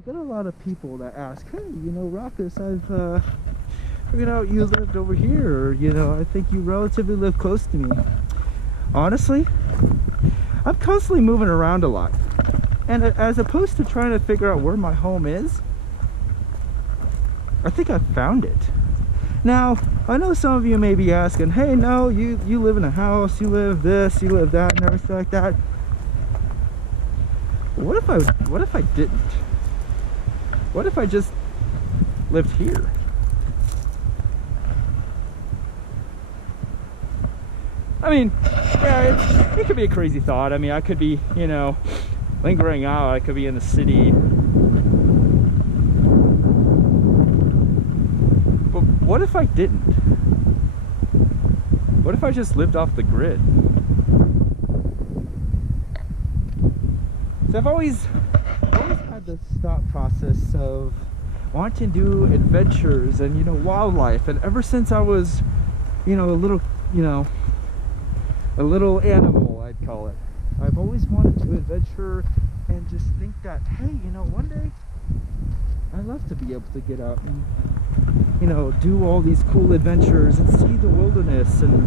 I get a lot of people that ask, hey, Rockus, I've figured out you lived over here, or, I think you relatively live close to me. Honestly, I'm constantly moving around a lot. And as opposed to trying to figure out where my home is, I think I've found it. Now, I know some of you may be asking, hey, no, you live in a house, you live this, you live that, and everything like that. What if I didn't? What if I just lived here? I mean, yeah, it could be a crazy thought. I mean, I could be, lingering out. I could be in the city. But what if I didn't? What if I just lived off the grid? So I've always had this thought process of wanting to do adventures and, wildlife. And ever since I was, a little animal, I'd call it. I've always wanted to adventure and just think that, hey, one day I'd love to be able to get out and, do all these cool adventures and see the wilderness. And,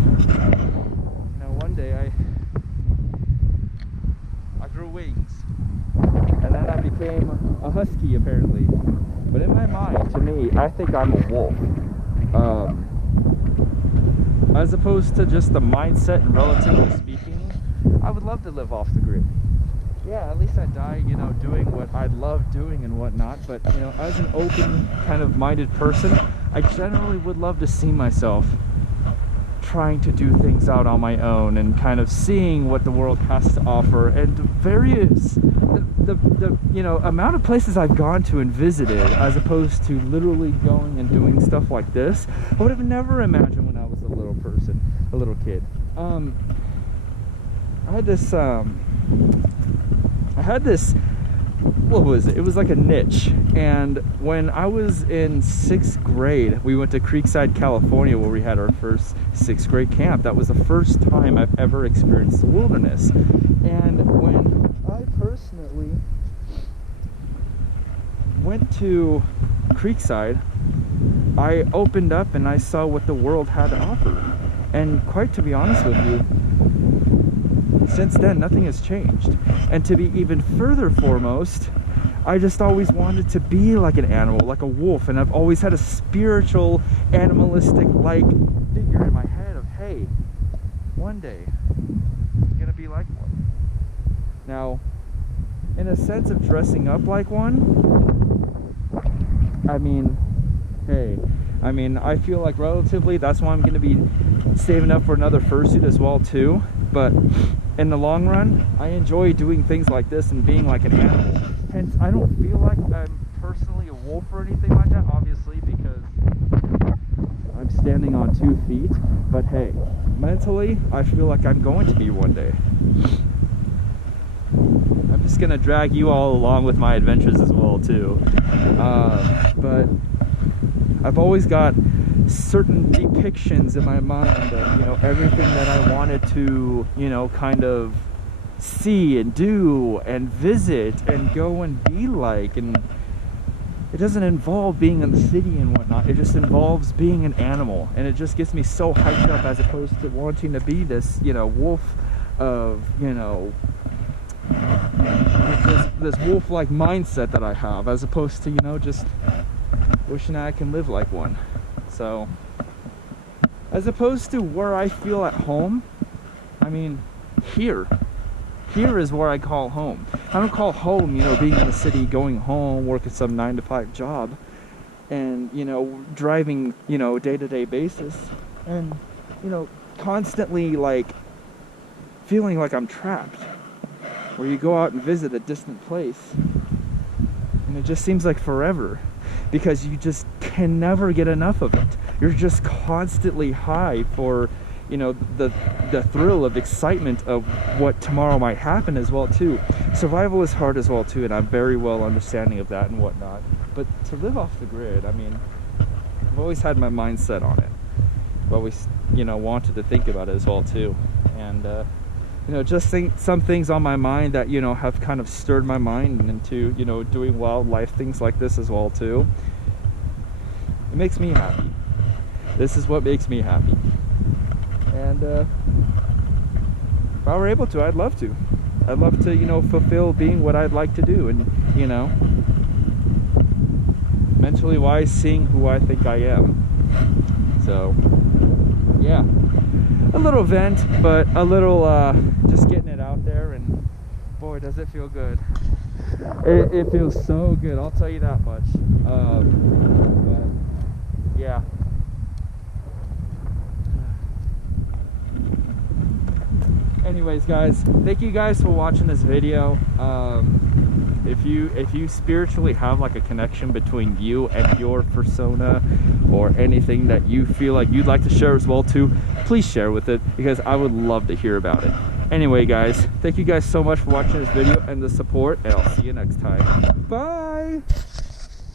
one day I grew wings. And then I became a husky, apparently. But in my mind, to me, I think I'm a wolf. As opposed to just the mindset, and relatively speaking, I would love to live off the grid. Yeah, at least I die, doing what I love doing and whatnot. But, as an open kind of minded person, I generally would love to see myself trying to do things out on my own and kind of seeing what the world has to offer, and the amount of places I've gone to and visited, as opposed to literally going and doing stuff like this. I would have never imagined when I was a little kid. I had this, what was it? It was like a niche. And when I was in 6th grade, we went to Creekside, California, where we had our first 6th grade camp. That was the first time I've ever experienced the wilderness. And when I personally went to Creekside, I opened up and I saw what the world had to offer. And quite to be honest with you, since then, nothing has changed. And to be even further foremost, I just always wanted to be like an animal, like a wolf. And I've always had a spiritual, animalistic-like figure in my head of, hey, one day, I'm gonna be like one. Now, in a sense of dressing up like one, I mean, hey, I feel like relatively, that's why I'm gonna be saving up for another fursuit as well too. But in the long run, I enjoy doing things like this and being like an animal. Hence, I don't feel like I'm personally a wolf or anything like that, obviously, because I'm standing on 2 feet. But hey, mentally, I feel like I'm going to be one day. I'm just gonna drag you all along with my adventures as well too. But I've always got certain depictions in my mind of, everything that I wanted to, kind of see and do and visit and go and be like. And it doesn't involve being in the city and whatnot. It just involves being an animal. And it just gets me so hyped up, as opposed to wanting to be this, wolf of, this wolf-like mindset that I have, as opposed to, just wishing I can live like one. So, as opposed to where I feel at home, here is where I call home. I don't call home, being in the city, going home, working some 9-to-5 job, and, driving, day-to-day basis, and, constantly, like, feeling like I'm trapped, where you go out and visit a distant place, and it just seems like forever, because you just can never get enough of it. You're just constantly high for, the thrill of excitement of what tomorrow might happen as well too. Survival is hard as well too, and I'm very well understanding of that and whatnot. But to live off the grid, I've always had my mindset on it. I've always, wanted to think about it as well too. And you know, just some things on my mind that, you know, have kind of stirred my mind into, you know, doing wildlife things like this as well too. It makes me happy. This is what makes me happy. And if I were able to, I'd love to. I'd love to, you know, fulfill being what I'd like to do, and, you know, mentally wise, seeing who I think I am. So yeah, a little vent, but a little just getting it out there, and boy, does it feel good. It feels so good, I'll tell you that much. But yeah. Anyways, guys, thank you guys for watching this video. If you spiritually have like a connection between you and your persona, or anything that you feel like you'd like to share as well too, please share with it, because I would love to hear about it. Anyway, guys, thank you guys so much for watching this video and the support, and I'll see you next time. Bye.